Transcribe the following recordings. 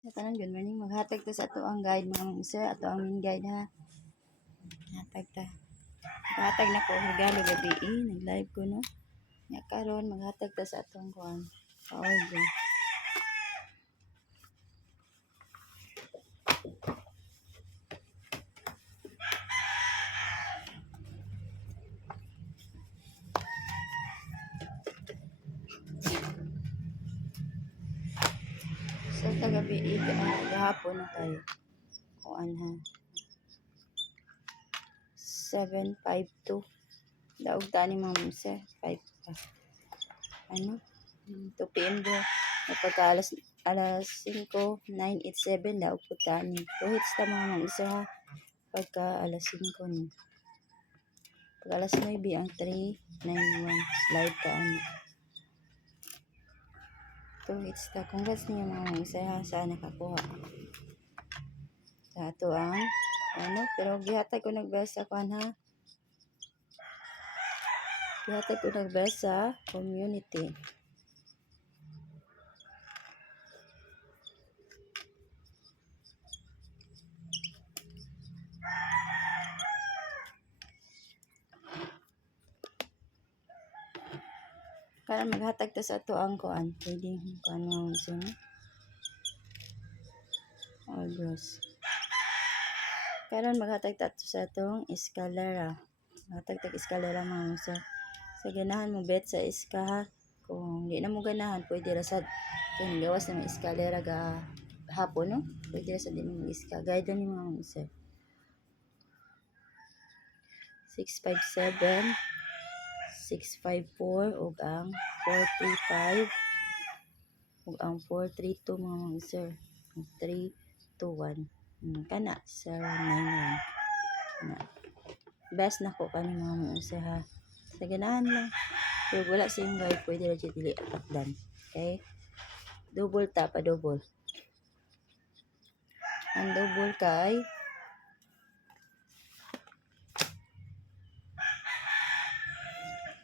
Sa tanan, good morning. Maghatag ta sa ato ang guide, mga sir, ato ang main guide ha. Hatag ta. Maghatag na ko regalo gabi nag-live ko no. Nya karon maghatag ta sa atong kuan. Pa-order. So tagabi gahapon na tayo. Kuan ha. 752. Daog tani mga sir. 5 ano? 2 PM do. Pagka alas 5, 987 daog po tani. 2 hits ta mga sir ha. Pagka alas 5 ni. Pag alas 9 ang 391 slide ka ano. 2 hits ta. Congrats niyo mga isa ha sa nakakuha. Sa ato ang ano, pero gihatag ko nagbasa ko ha. Gihatag ko nagbasa community. Para maghatag ta sa ato ang kuan, pwedeng kuan mo sa August. Karon maghatag ta sa atong eskalera. Maghatag tag eskalera mga sa ganahan mo bet sa iska ha. Kung di na mo ganahan, pwede ra sad kung gawas na ng eskalera ga hapon no. Pwede ra sad din mo iska. Guide ni mga isa. 657 654 ug ang 435 ug ang 432 mga sir. 321 kana 091 na best na ko kani mga sir ha sa ganahan lang pero wala siyang guide pwede ra jud dili atdan okay double ta pa double ang double kay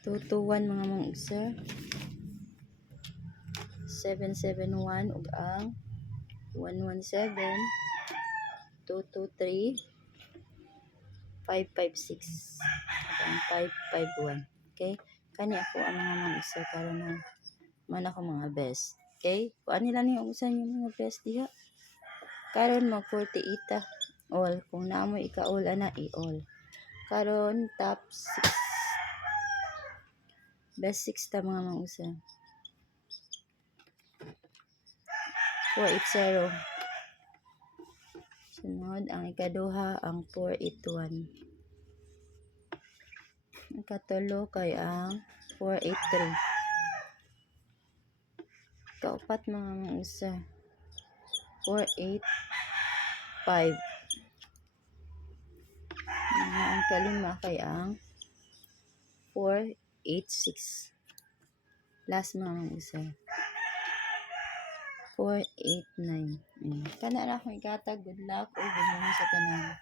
221 mga sir 771 ug ang 117 223 556 ang 551 okay kani ako ang mga isa karon na man ako mga best okay kuan nila ni usan yung mga best diha karon mag 48 ta all kung naamoy ika-all ana i-all karon top 6 best 6 ta mga usa 480 sunod ang ikaduha ang 481 ang katulo kay ang 483 kaupat mga usa 485 ang kalima kay ang 486 last mga usa 489 kana na akong ikatag good luck o good morning sa tanan.